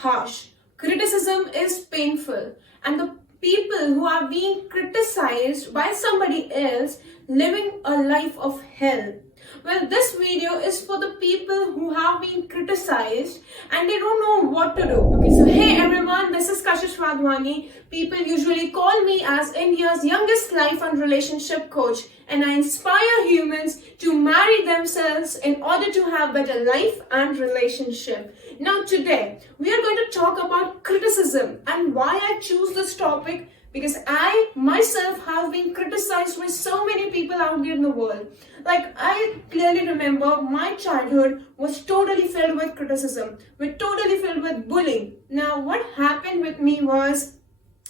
harsh, criticism is painful, and the people who are being criticized by somebody else living a life of hell. Well, this video is for the people who have been criticized and they don't know what to do. Okay, so hey everyone, this is Kashish. People usually call me as India's youngest life and relationship coach, and I inspire humans to marry themselves in order to have better life and relationship. Now today, we are going to talk about criticism and why I choose this topic, because I myself have been criticized by so many people out there in the world. Like, I clearly remember my childhood was totally filled with criticism, totally filled with bullying. Now, what happened with me was,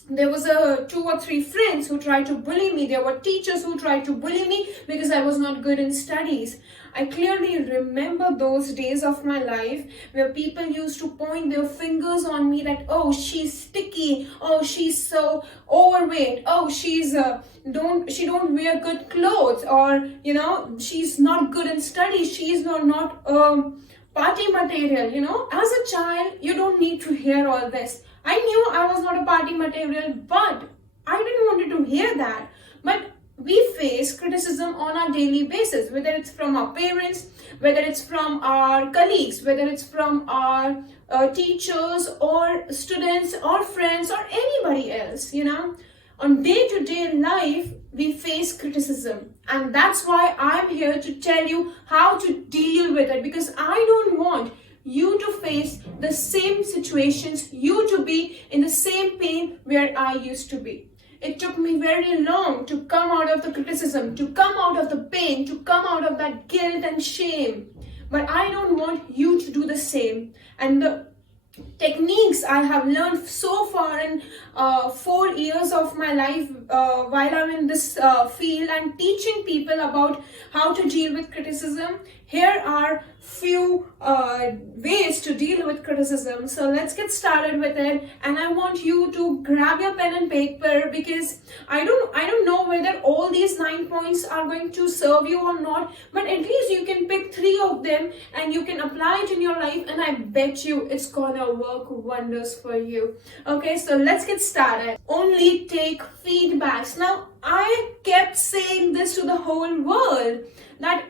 there was two or three friends who tried to bully me. There were teachers who tried to bully me because I was not good in studies. I clearly remember those days of my life where people used to point their fingers on me that, oh, she's sticky, oh, she's so overweight, oh, she don't wear good clothes, or she's not good in studies, she's not party material. As a child, you don't need to hear all this. I knew I was not a party material, but I didn't want to hear that. But we face criticism on a daily basis, whether it's from our parents, whether it's from our colleagues, whether it's from our teachers or students or friends or anybody else. On day-to-day life, we face criticism, and that's why I'm here to tell you how to deal with it, because I don't want you to face the same situations, you to be in the same pain where I used to be. It took me very long to come out of the criticism, to come out of the pain, to come out of that guilt and shame. But I don't want you to do the same. And the techniques I have learned so far in 4 years of my life while I'm in this field and teaching people about how to deal with criticism. Here are few ways to deal with criticism. So let's get started with it, and I want you to grab your pen and paper, because I don't know whether all these 9 points are going to serve you or not, but at least you can pick 3 of them and you can apply it in your life, and I bet you it's gonna work wonders for you. Okay, so let's get started. Only take feedbacks. Now, I kept saying this to the whole world, that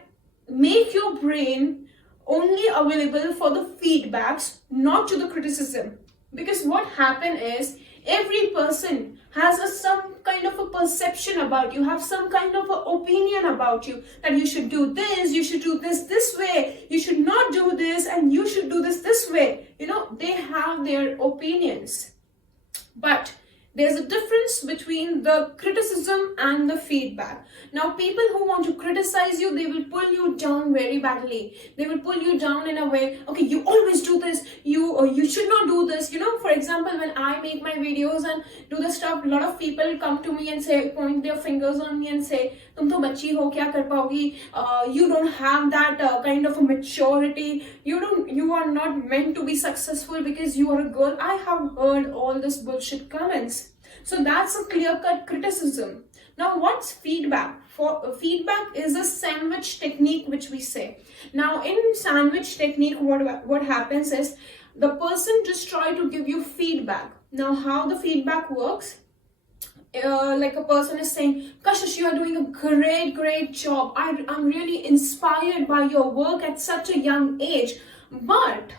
make your brain only available for the feedbacks, not to the criticism. Because what happened is, every person has some kind of a perception about you, have some kind of an opinion about you, that you should do this, you should do this way, you should not do this, and you should do this way. They have their opinions. But there's a difference between the criticism and the feedback. Now, people who want to criticize you, they will pull you down very badly. They will pull you down in a way, okay, you always do this, you should not do this. For example, when I make my videos and do the stuff, a lot of people come to me and say, point their fingers on me and say, tum to bachchi ho, kya kar paogi? You don't have that kind of a maturity. You are not meant to be successful because you are a girl. I have heard all this bullshit comments. So that's a clear-cut criticism. Now, what's feedback? Feedback is a sandwich technique, which we say. Now, in sandwich technique, what happens is, the person just try to give you feedback. Now, how the feedback works? Like a person is saying, Kashish, you are doing a great job. I'm really inspired by your work at such a young age. But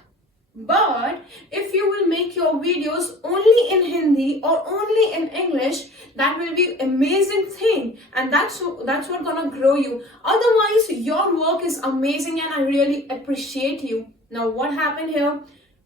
if you will make your videos only in Hindi or only in English, that will be amazing thing, and that's what gonna grow you. Otherwise, your work is amazing and I really appreciate you. Now, what happened here?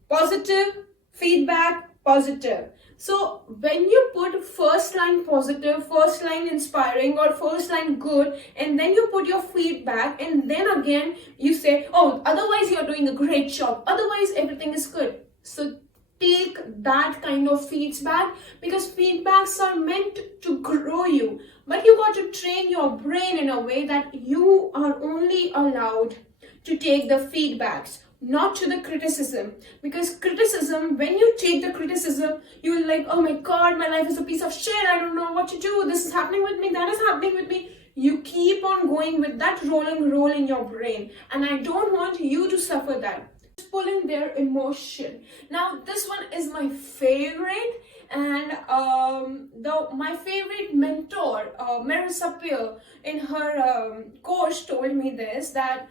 Positive feedback, positive. So when you put first line positive, first line inspiring, or first line good, and then you put your feedback, and then again you say, oh, otherwise you're doing a great job, otherwise everything is good. So take that kind of feedback, because feedbacks are meant to grow you. But you got to train your brain in a way that you are only allowed to take the feedbacks, not to the criticism. Because criticism, when you take the criticism, you will like, oh my god, my life is a piece of shit, I don't know what to do, this is happening with me, that is happening with me. You keep on going with that rolling role in your brain, and I don't want you to suffer that. pulling their emotion. Now this one is my favorite, and my favorite mentor, Marissa Peer, in her course told me this, that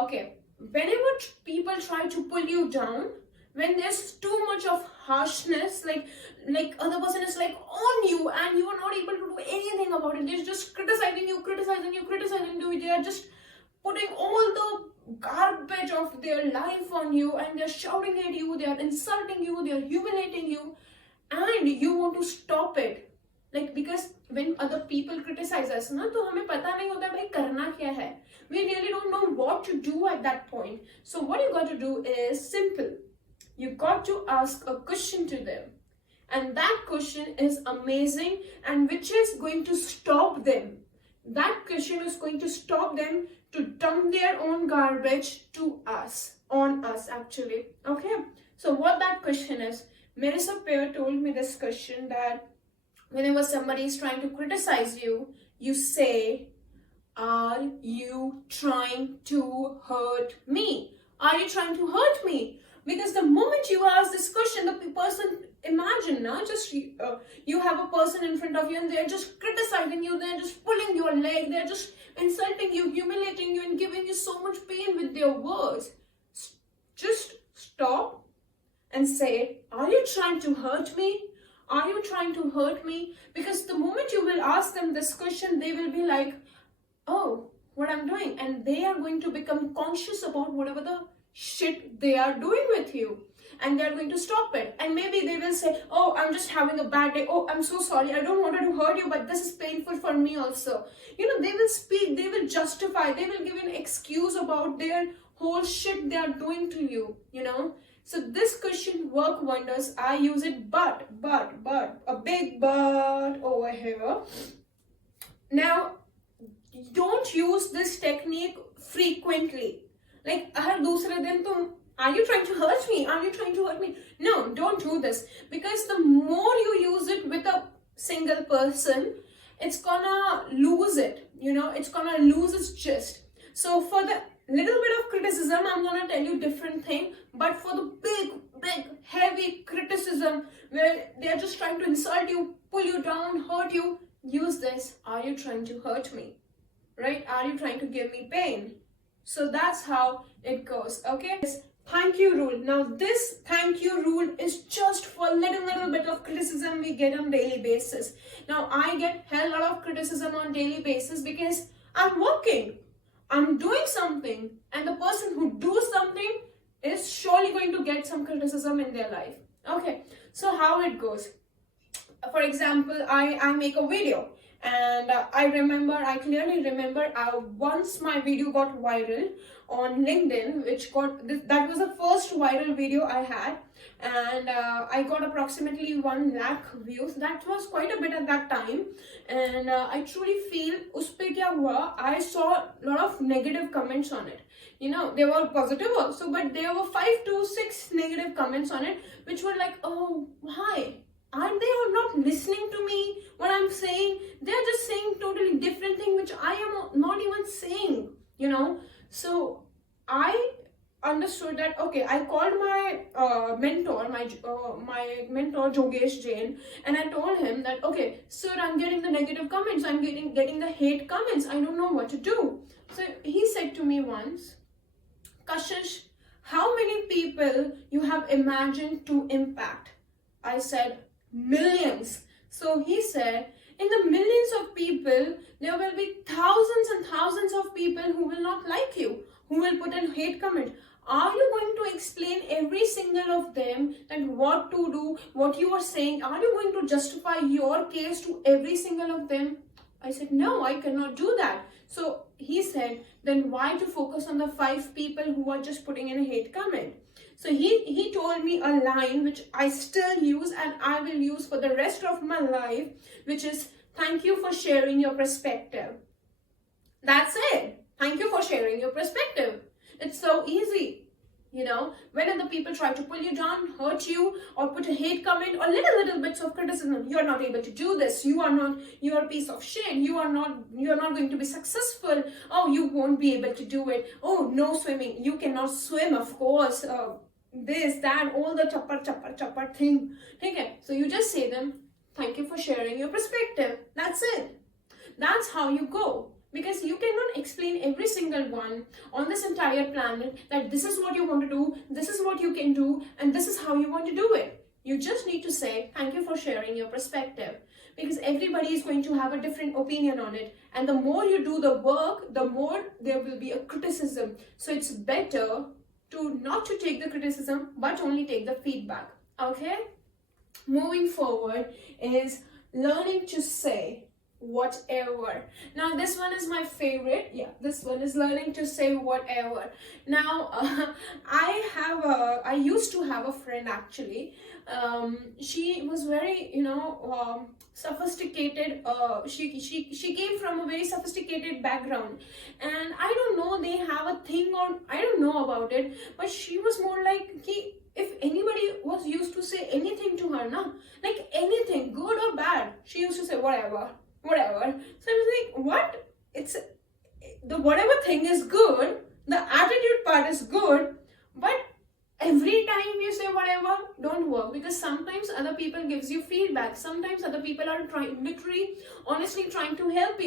okay, whenever people try to pull you down, when there's too much of harshness, like other person is like on you and you are not able to do anything about it, they're just criticizing you, they are just putting all the garbage of their life on you, and they're shouting at you, they are insulting you, they are humiliating you, and you want to stop it. Like, because when other people criticize us ना, तो हमें पता नहीं होता भाई करना क्या है. We really don't know what to do at that point. So what you got to do is simple. You got to ask a question to them, and that question is amazing, and which is going to stop them. That question is going to stop them to dump their own garbage on us actually. Okay, so what that question is, Marissa Peer told me this question, that whenever somebody is trying to criticize you, you say, are you trying to hurt me? Are you trying to hurt me? Because the moment you ask this question, the person, imagine now, just you have a person in front of you and they're just criticizing you, they're just pulling your leg, they're just insulting you, humiliating you, and giving you so much pain with their words. Just stop and say, are you trying to hurt me? Are you trying to hurt me? Because the moment you will ask them this question, they will be like, oh, what I'm doing, and they are going to become conscious about whatever the shit they are doing with you, and they're going to stop it. And maybe they will say, oh, I'm just having a bad day, oh, I'm so sorry, I don't want to hurt you, but this is painful for me also. You know, they will speak, they will justify, they will give an excuse about their whole shit they are doing to you, you know. So this question work wonders. I use it, but a big but over here. Now, don't use this technique frequently. Like, हर दूसरे दिन तुम, are you trying to hurt me? Are you trying to hurt me? No, don't do this. Because the more you use it with a single person, it's gonna lose it. You know, it's gonna lose its gist. So for the little bit of criticism, I'm gonna tell you different thing. But for the big, heavy criticism, where they're just trying to insult you, pull you down, hurt you, use this. Are you trying to hurt me? Right? Are you trying to give me pain? So that's how it goes. Okay? Thank you rule. Now this thank you rule is just for little bit of criticism we get on daily basis. Now I get hell lot of criticism on daily basis because I'm working, I'm doing something, and the person who do something is surely going to get some criticism in their life. Okay, so how it goes. For example, I make a video, and I clearly remember once my video got viral on LinkedIn, that was the first viral video I had, and I got approximately 1 lakh views. That was quite a bit at that time, and I truly feel उसपे क्या हुआ, I saw a lot of negative comments on it. You know, they were positive also, but there were 5 to 6 negative comments on it, which were like, oh, why? Are they all not listening to me? What I'm saying? They're just saying totally different thing, which I am not even saying, you know. So I understood that, okay, I called my mentor, my mentor Jogesh Jain, and I told him that, okay, sir, I'm getting the negative comments, I'm getting the hate comments, I don't know what to do. So he said to me once, Kashish, how many people you have imagined to impact? I said, millions. So he said, in the millions of people, there will be thousands and thousands of people who will not like you, who will put in hate comment. Are you going to explain every single of them and what to do, what you are saying? Are you going to justify your case to every single of them? I said, no, I cannot do that. So he said, then why to focus on the 5 people who are just putting in a hate comment? So he told me a line which I still use and I will use for the rest of my life, which is, thank you for sharing your perspective. That's it. Thank you for sharing your perspective. It's so easy. when other people try to pull you down, hurt you, or put a hate comment or little bits of criticism, you are not able to do this, you are a piece of shit, you are not going to be successful, oh, you won't be able to do it, oh, no swimming, you cannot swim, of course, this, that, all the chapar thing. Okay, so you just say them, thank you for sharing your perspective. That's it. That's how you go. Because you cannot explain every single one on this entire planet that this is what you want to do, this is what you can do, and this is how you want to do it. You just need to say, thank you for sharing your perspective. Because everybody is going to have a different opinion on it. And the more you do the work, the more there will be a criticism. So it's better to not to take the criticism, but only take the feedback. Okay? Moving forward is learning to say whatever. Now this one is my favorite. Yeah, this one is learning to say whatever. Now I used to have a friend actually. She was very sophisticated. She came from a very sophisticated background, and I don't know, they have a thing, or I don't know about it, but she was more like if anybody was used to say anything to her, like anything, good or bad, she used to say whatever. So I was like, what? It's the whatever thing is good, the attitude part is good, but every time you say whatever, don't work, because sometimes other people gives you feedback. Sometimes other people are literally, honestly trying to help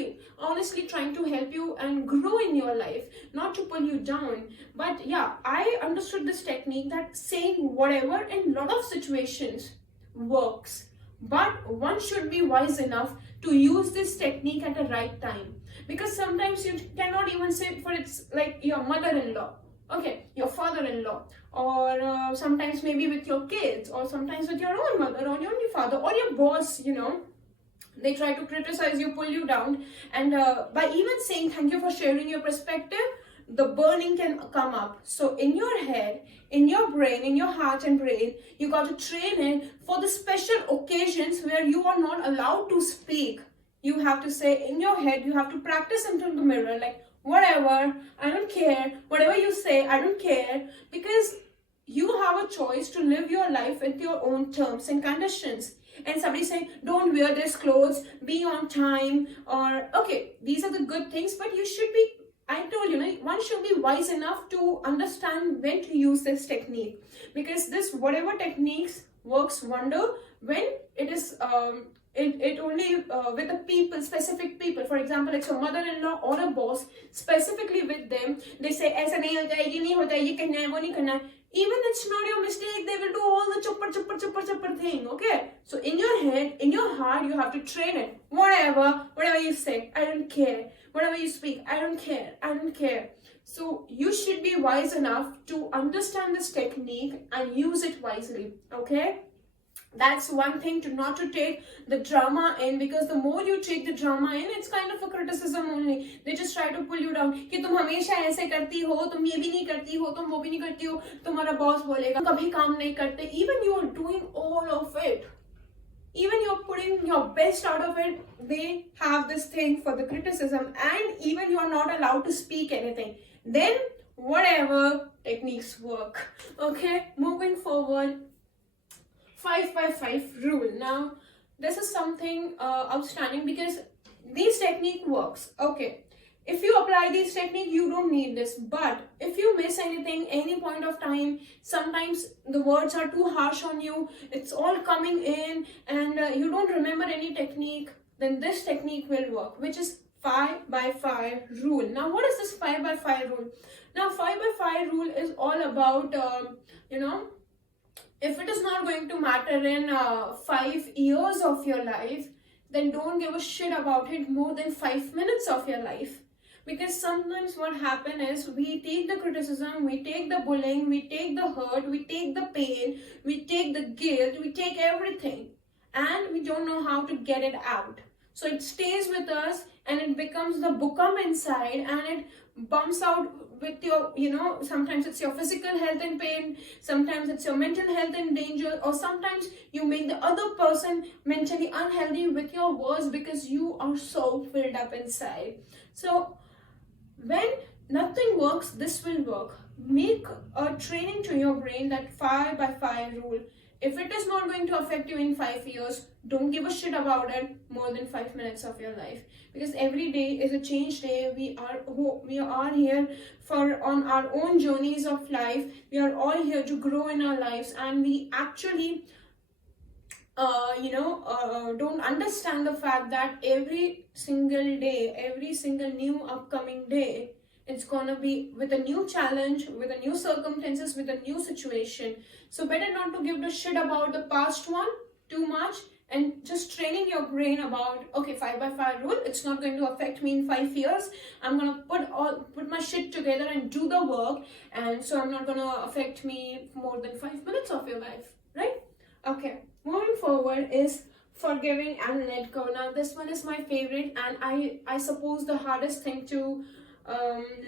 you and grow in your life, not to pull you down. But yeah, I understood this technique that saying whatever in a lot of situations works. But one should be wise enough to use this technique at the right time, because sometimes you cannot even say, for it's like your mother-in-law, okay, your father-in-law, or sometimes maybe with your kids, or sometimes with your own mother or your own father or your boss. They try to criticize you, pull you down, and by even saying thank you for sharing your perspective, the burning can come up. So in your head, in your brain, in your heart and brain, you got to train it for the special occasions where you are not allowed to speak. You have to say in your head, you have to practice into the mirror, like whatever, I don't care, whatever you say, I don't care, because you have a choice to live your life with your own terms and conditions. And somebody saying, don't wear this clothes, be on time, or okay, these are the good things, but you should be, I told you, one should be wise enough to understand when to use this technique, because this whatever techniques works wonder when it is it only with the people, specific people. For example, it's your mother-in-law or a boss, specifically with them, they say ऐसा नहीं होता है, ये नहीं होता है, ये करना है, वो नहीं करना है. Even it's not your mistake, they will do all the chopper thing. Okay, so in your head, in your heart, you have to train it. Whatever you say, I don't care. Whatever you speak, I don't care. So you should be wise enough to understand this technique and use it wisely. Okay, that's one thing, to not to take the drama in, because the more you take the drama in, it's kind of a criticism only. They just try to pull you down कि तुम हमेशा ऐसे करती हो, तुम ये भी नहीं करती हो, तुम वो भी नहीं करती हो, तुम्हारा बॉस बोलेगा, कभी काम नहीं करते. Even you are doing all of it, even you're putting your best out of it, they have this thing for the criticism, and even you are not allowed to speak anything. Then whatever techniques work. Okay, moving forward, 5x5 rule. Now this is something outstanding, because this technique works. Okay, if you apply this technique, you don't need this, but if you miss anything, any point of time, sometimes the words are too harsh on you, it's all coming in, and you don't remember any technique, then this technique will work, which is 5x5 rule. Now what is this 5x5 rule? Now 5x5 rule is all about if it is not going to matter in 5 years of your life, then don't give a shit about it more than 5 minutes of your life. Because sometimes what happens is, we take the criticism, we take the bullying, we take the hurt, we take the pain, we take the guilt, we take everything, and we don't know how to get it out. So it stays with us, and it becomes the bukkam inside, and it bumps out with your, sometimes it's your physical health in pain, sometimes it's your mental health in danger, or sometimes you make the other person mentally unhealthy with your words, because you are so filled up inside. So when nothing works, this will work. make a training to your brain that 5 by 5 rule. If it is not going to affect you in 5 years, don't give a shit about it more than 5 minutes of your life. Because every day is a change day. We are here for on our own journeys of life. We are all here to grow in our lives, and we actually don't understand the fact that every single day, every single new upcoming day, it's gonna be with a new challenge, with a new circumstances, with a new situation. So better not to give the shit about the past one too much, and just training your brain about, okay, 5 by 5 rule, it's not going to affect me in 5 years. I'm gonna put my shit together and do the work, and so I'm not gonna affect me more than 5 minutes of your life, right? Okay, moving forward is forgiving and let go. Now this one is my favorite, and I suppose the hardest thing to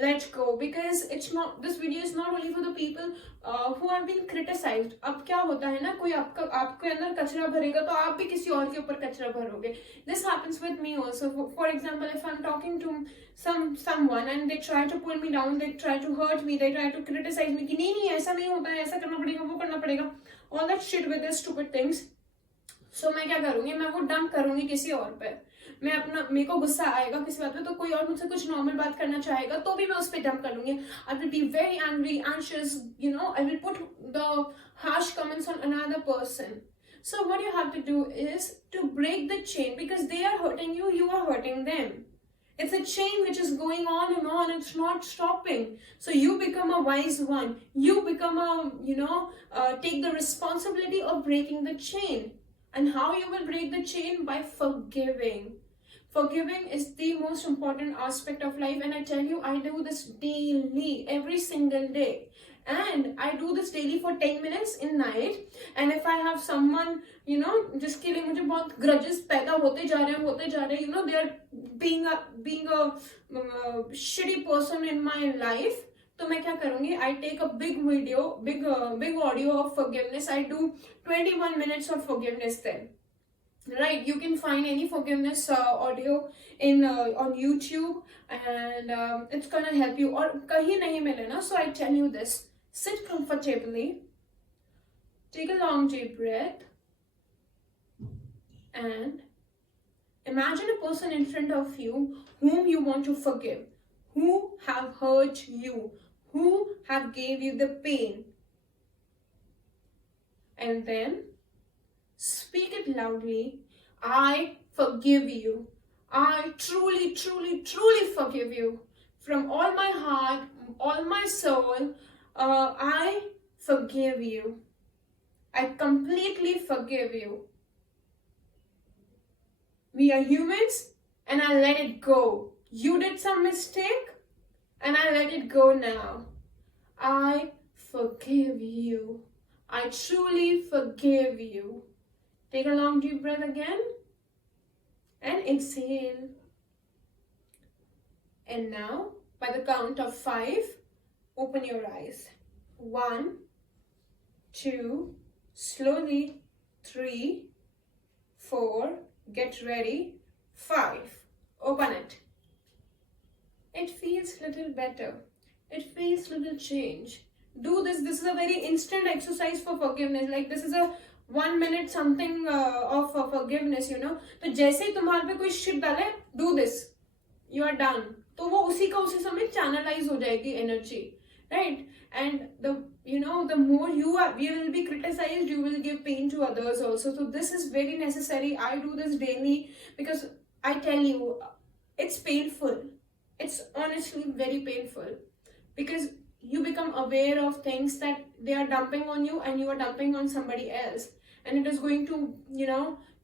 let go, because it's not, this video is not only for the people who have been criticized. अब क्या होता है ना, कोई आपके अंदर कचरा भरेगा तो आप भी किसी और के ऊपर कचरा भरोगे. This happens with me also. For example, if I'm talking to someone and they try to pull me down, they try to hurt me, they try to criticize me कि नहीं ऐसा नहीं होता है, ऐसा करना पड़ेगा, वो करना पड़ेगा, all that shit with their stupid things. So मैं क्या करूंगी, मैं वो डंप करूंगी किसी और पे. मैं अपना, मेरे को गुस्सा आएगा किसी बात पे, तो कोई और मुझसे कुछ नॉर्मल बात करना चाहेगा तो भी मैं उस पर डंप कर लूंगी. I will be very angry, anxious, I will put the harsh comments on another person. So what you have to do is to break the chain, because they are hurting you, you are hurting them. It's a chain which is going on and on, it's not stopping. So you become a wise one. You become take the responsibility of breaking the chain. And how you will break the chain? By forgiving. Forgiving is the most important aspect of life, and I tell you, I do this daily, every single day. And I do this daily for 10 minutes in night. And if I have someone, जिसके लिए मुझे बहुत grudges पैदा होते जा रहे, they are being a shitty person in my life, तो मैं क्या करूंगी, I take a big video, big audio of forgiveness. I do 21 minutes of forgiveness there. Right, you can find any forgiveness audio in on YouTube, and it's gonna help you. और कहीं नहीं मिले ना, so I tell you this: sit comfortably, take a long deep breath, and imagine a person in front of you whom you want to forgive, who have hurt you, who have gave you the pain, and then speak it loudly. I forgive you. I truly, truly, truly forgive you. From all my heart, all my soul, I forgive you. I completely forgive you. We are humans, and I let it go. You did some mistake, and I let it go now. I forgive you. I truly forgive you. Take a long deep breath again and exhale. And now, by the count of 5, open your eyes. 1, 2, slowly, 3, 4, get ready, 5. Open it. It feels little better. It feels little change. Do this. This is a very instant exercise for forgiveness. Like this is a 1 minute something of forgiveness, तो जैसे ही तुम्हारे पे कोई shit डाले, do this, you are done. तो वो उसी का उसी समय channelize हो जाएगी energy, right? And the more you will be criticized, you will give pain to others also. So this is very necessary. I do this daily because I tell you, it's painful. It's honestly very painful, because you become aware of things that they are dumping on you and you are dumping on somebody else. And it is going to,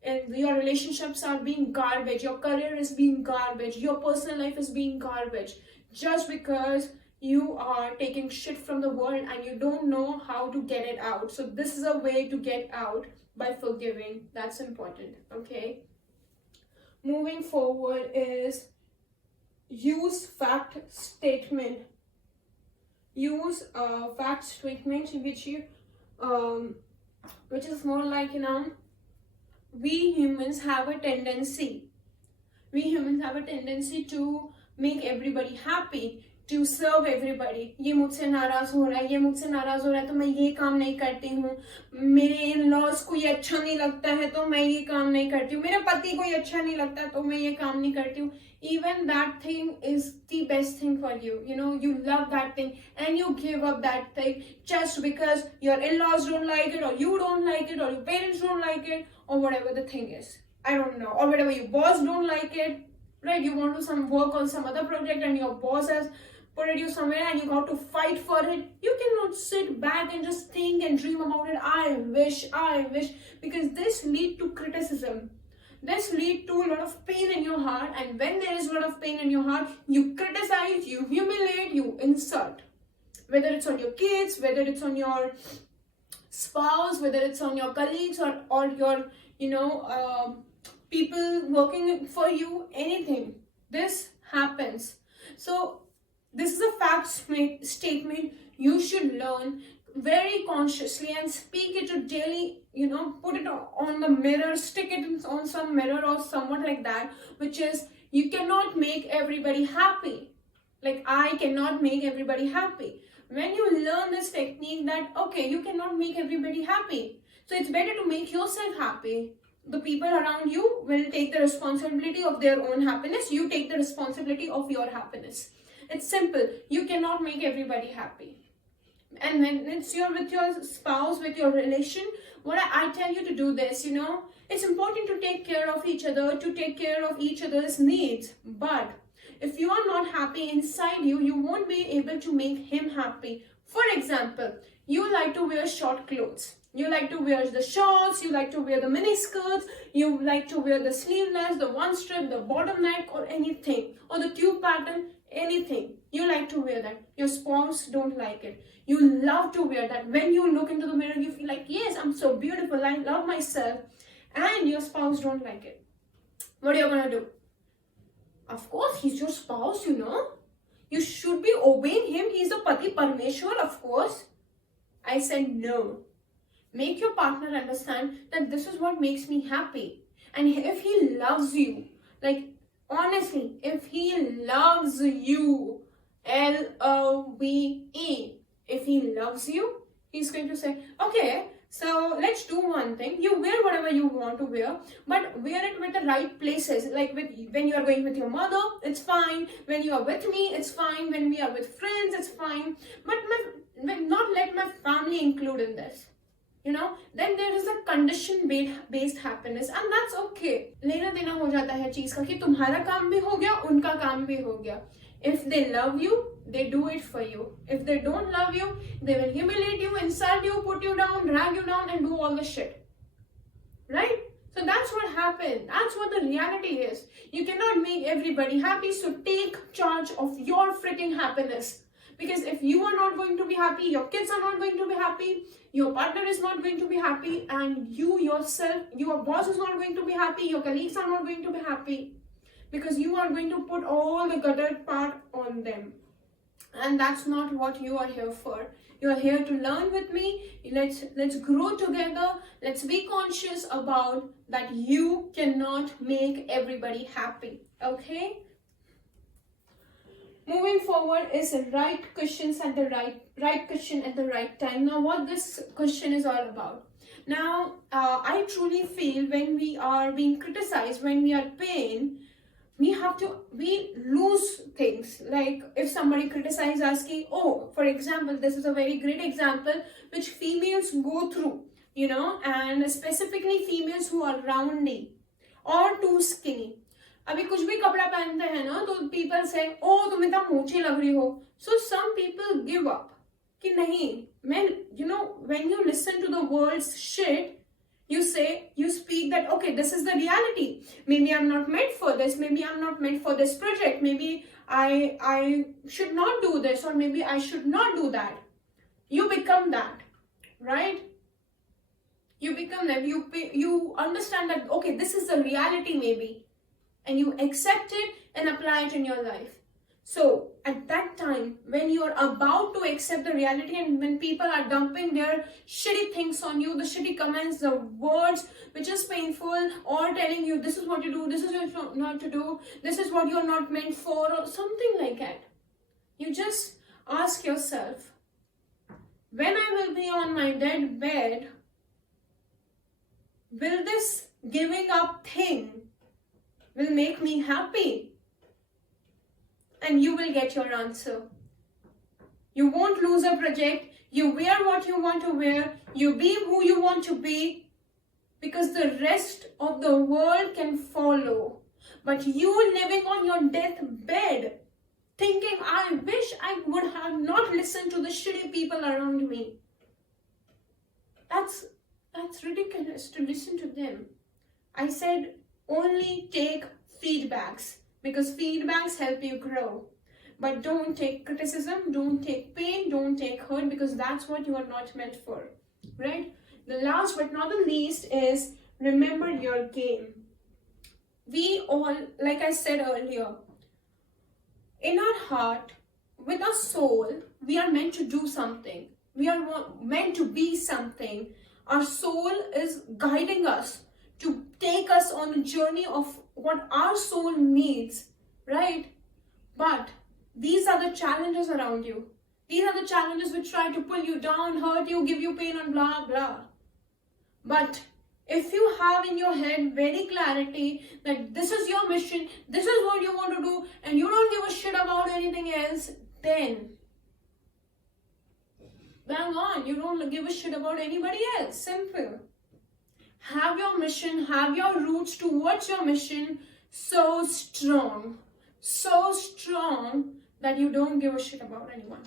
and your relationships are being garbage, your career is being garbage, your personal life is being garbage, just because you are taking shit from the world and you don't know how to get it out. So this is a way to get out, by forgiving. That's important, okay? Moving forward is use fact statement. Use fact statement which is more like, we humans have a tendency to make everybody happy. to serve everybody. ये मुझसे नाराज हो रहा है, ये मुझसे नाराज हो रहा है, तो मैं ये काम नहीं करती हूँ. मेरे इन-लॉज को ये अच्छा नहीं लगता है तो मैं ये काम नहीं करती हूँ. मेरे पति को ये अच्छा नहीं लगता है तो मैं ये काम नहीं करती हूँ. Even that thing is the best thing for you. You know, you love that thing and you give up that thing just because your in-laws don't like it, or you don't like it, or your parents don't like it, or whatever the thing is. I don't know. Or whatever your boss don't like it. Right? You want to work on some other project and your boss has put you somewhere and you got to fight for it. You cannot sit back and just think and dream about it. I wish, because this lead to criticism. This lead to a lot of pain in your heart, and when there is a lot of pain in your heart, you criticize, you humiliate, you insult. Whether it's on your kids, whether it's on your spouse, whether it's on your colleagues or your, people working for you, anything. This happens. So this is a fact statement you should learn very consciously and speak it to daily, put it on the mirror, stick it on some mirror or somewhat like that, which is, you cannot make everybody happy. Like, I cannot make everybody happy. When you learn this technique that, okay, you cannot make everybody happy, so it's better to make yourself happy. The people around you will take the responsibility of their own happiness. You take the responsibility of your happiness. It's simple. You cannot make everybody happy. And when it's with your spouse, with your relation, what I tell you to do this, it's important to take care of each other, to take care of each other's needs. But if you are not happy inside you, you won't be able to make him happy. For example, you like to wear short clothes. You like to wear the shorts, you like to wear the mini skirts, you like to wear the sleeveless, the one strip, the bottom neck, or anything, or the tube pattern, anything. You like to wear that. Your spouse don't like it. You love to wear that. When you look into the mirror, you feel like, yes, I'm so beautiful, I love myself. And your spouse don't like it. What are you gonna do? Of course, he's your spouse, You should be obeying him. He's the Pati Parmeshwar, of course. I said no. Make your partner understand that this is what makes me happy. And if he loves you, like, honestly, if he loves you, L-O-V-E, if he loves you, he's going to say, okay, so let's do one thing. You wear whatever you want to wear, but wear it with the right places. Like when you are going with your mother, it's fine. When you are with me, it's fine. When we are with friends, it's fine. But not let my family include in this. Then there is a condition based happiness, and that's okay. लेना देना हो जाता है चीज का कि तुम्हारा काम भी हो गया, उनका काम भी हो गया. If they love you, they do it for you. If they don't love you, they will humiliate you, insult you, put you down, drag you down, and do all the shit. Right? So that's what happened. That's what the reality is. You cannot make everybody happy, so take charge of your freaking happiness. Because if you are not going to be happy, your kids are not going to be happy, your partner is not going to be happy, and you yourself, your boss is not going to be happy, your colleagues are not going to be happy. Because you are going to put all the gutter part on them. And that's not what you are here for. You are here to learn with me. Let's grow together. Let's be conscious about that you cannot make everybody happy. Okay? Moving forward is the right questions at the right question at the right time. Now, what this question is all about. Now, I truly feel when we are being criticized, when we are pain, we lose things. Like if somebody criticizes us, for example, this is a very great example which females go through, and specifically females who are roundy or too skinny. अभी कुछ भी कपड़ा पहनते हैं ना, तो people say, oh, तुम इतना मोटी लग रही हो. So some people give up. कि नहीं, when you listen to the world's shit, you speak that, okay, this is the reality. Maybe I'm not meant for this. Maybe I'm not meant for this project. Maybe I should not do this, or maybe I should not do that. You become that, right? You become that. You understand that, okay, this is the reality maybe. And you accept it and apply it in your life. So at that time, when you are about to accept the reality, and when people are dumping their shitty things on you, the shitty comments, the words which is painful, or telling you this is what you do, this is what you're not to do, this is what you're not meant for, or something like that. You just ask yourself, when I will be on my dead bed, will this giving up thing will make me happy? And you will get your answer. You won't lose a project. You wear what you want to wear. You be who you want to be, because the rest of the world can follow. But you living on your deathbed, thinking, I wish I would have not listened to the shitty people around me. That's ridiculous to listen to them. I said only take feedbacks, because feedbacks help you grow. But don't take criticism, don't take pain, don't take hurt, because that's what you are not meant for, right? The last but not the least is remember your game. We all, like I said earlier, in our heart, with our soul, we are meant to do something. We are meant to be something. Our soul is guiding us to take us on a journey of what our soul needs, right? But these are the challenges around you. These are the challenges which try to pull you down, hurt you, give you pain and blah, blah. But if you have in your head very clarity that this is your mission, this is what you want to do, and you don't give a shit about anything else, then bang on, you don't give a shit about anybody else. Simple. Have your mission, have your roots towards your mission so strong that you don't give a shit about anyone.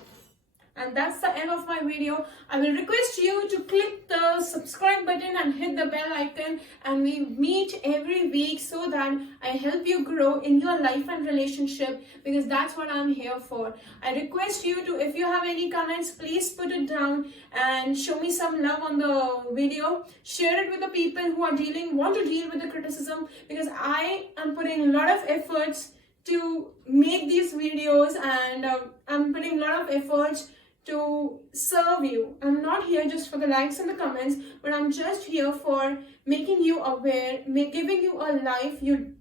And that's the end of my video. I will request you to click the subscribe button and hit the bell icon, and we meet every week so that I help you grow in your life and relationship, because that's what I'm here for. I request you to, if you have any comments, please put it down and show me some love on the video. Share it with the people who are want to deal with the criticism, because I am putting a lot of efforts to make these videos, and I'm putting a lot of efforts to serve you. I'm not here just for the likes and the comments, but I'm just here for making you aware, giving you a life you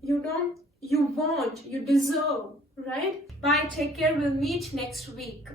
want, you deserve, right? Bye, take care, we'll meet next week.